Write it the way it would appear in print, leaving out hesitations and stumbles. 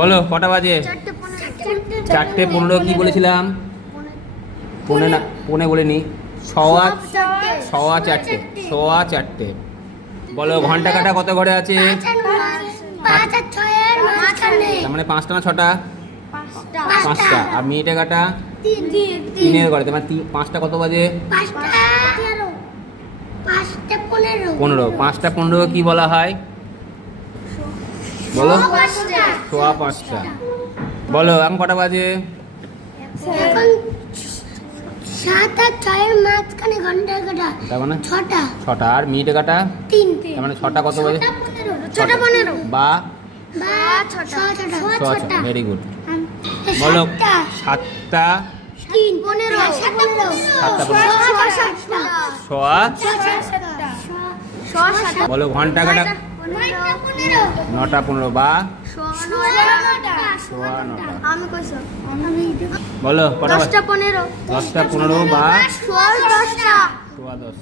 বলো কটা বাজে? 4:15 কি বলেছিলাম? পৌনে না, পৌনে বলিনি, সওয়া 4:15। বলো ঘন্টা কাটা কত ঘরে আছে? তার মানে 5টা না 6টা? 5টা। আর মিনিটে কাটা 3-এর ঘরে, তার মানে 5টা কত বাজে? 15। 5:15 কি বলা হয়? বলো 5:15। বলো এখন কটা বাজে? এখন 7 আর 6-এর মাঝখানে ঘন্টা কাটা তার মানে 6টা। 6টা। আর মিনিটে কাটা 3। তার মানে 6টা কত বাজে? 6:15 বা 6টা। Very good. বলো 7টা 3 15 7:15 বলো ঘন্টা কাটা 9:15 বা 9:15। আমি কইছো বলো কটা বাজে? 10:15 10:15 বা 10:10